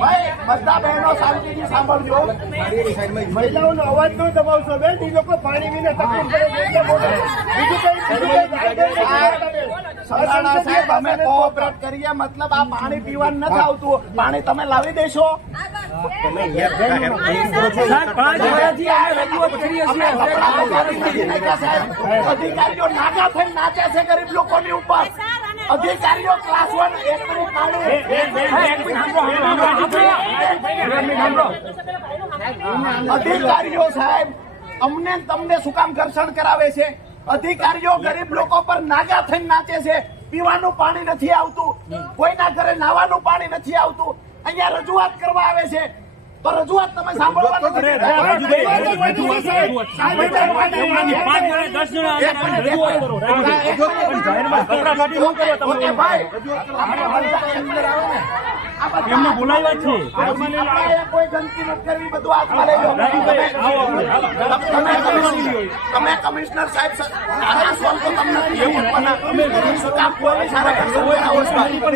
ભાઈ બધા બહેનો શાંતિથી સાંભળજો. મહિલાઓનો અવાજ ન દબાવશો બેન એ લોકો પાણી વિના તકલીફ પડે. બીજું કઈ સાહેબ અમે કોઓપરેટ કરીએ મતલબ આ પાણી પીવાનું નથી આવતું. પાણી તમે લાવી દેશો. અધિકારીઓ નાગા થઈ નાચે છે ગરીબ લોકોની ઉપર. અધિકારીઓ ક્લાસ વન એક મિનિટ પાણી. અધિકારીઓ સાહેબ અમને તમને શું કામ ઘર્ષણ કરાવે છે? અધિકારીઓ ગરીબ લોકો પર નાગા થઈને નાચે છે. પીવાનું પાણી નથી આવતું. કોઈના ઘરે નાવાનું પાણી નથી આવતું. અહીંયા રજૂઆત કરવા આવે છે. તો રજૂઆત તમે સાંભળવા નથી. એમને બોલાવ્યા છે. કોઈ ગંદકી નથી કરવી. બધું હાથમાં લઈ લો તમે કમિશનર- સાહેબ આશ્વાસન તો તમને એવું પણ?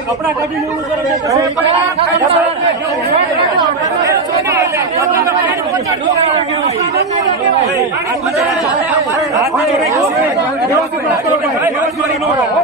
કપડા કાઢીને એવું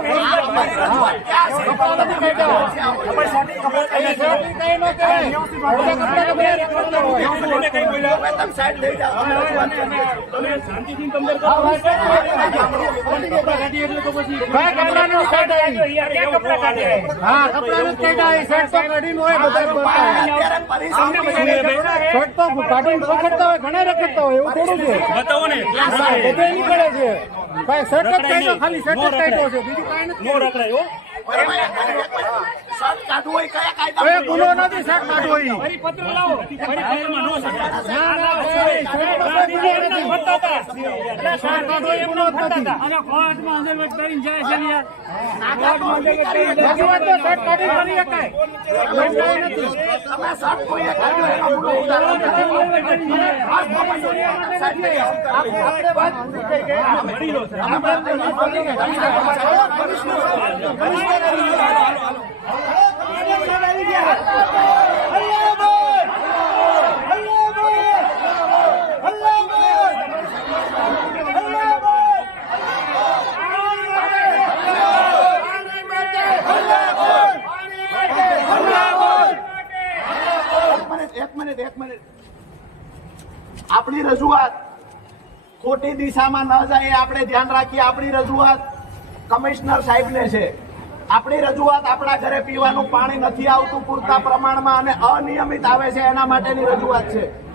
ઘણા રખડતા હોય એવું થોડું છે બતાવો ને બધે નીકળે છે ભાઈ શર્ટ જ ખાલી શર્ટ જ છે બીજું કઈ નથી નો હો. ગુનો નથી શર્ટ કાઢવો પત્ર લાવો ફરી ફાઇલમાં નો સટાય. ના, ના, ભાઈ, શર્ટમાં કોઈ ગુનો નથી. શર્ટ કાઢવો એ ગુનો જ નથી અને કોર્ટમાં અંદર કરીને જાય છે ને યાર રજૂઆત તો શર્ટ કાઢી કરી શકાય એવું કાંઈ નથી તમે શર્ટ કોઈએ કાઢ્યો એનો ગુનો ઉતારો નથી. આ કોમન સાઈડ લઈ આવો. આપણે વાત પૂરી થઈ ગઈ. મળી લો છે આ વાત તો વાત પતી ગઈ. એક મિનિટ એક મિનિટ એક મિનિટ આપણી રજૂઆત. ખોટી દિશામાં ન જાય આપણે ધ્યાન રાખીએ, આપણી રજૂઆત કમિશનર સાહેબને છે. આપણી રજૂઆત આપણા ઘરે પીવાનું પાણી નથી આવતું પૂરતા પ્રમાણમાં અને અનિયમિત આવે છે, એના માટેની રજૂઆત છે.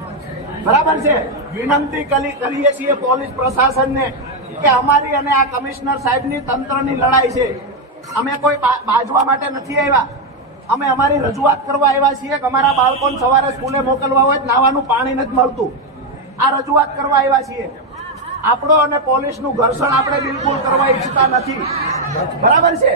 બરાબર છે? વિનંતી કરી- કરીએ છીએ પોલીસ પ્રશાસનને કે અમારી અને આ કમિશનર સાહેબની તંત્રની લડાઈ છે. અમે કોઈ બાજવા માટે નથી આવ્યા. અમે અમારી રજૂઆત કરવા આવ્યા છીએ કે અમારા બાળકોને સવારે સ્કૂલે મોકલવા હોય નાવાનું પાણી નથી મળતું. આ રજૂઆત કરવા આવ્યા છીએ. આપણો અને પોલીસનું ઘર્ષણ આપણે બિલકુલ કરવા ઈચ્છતા નથી. બરાબર છે?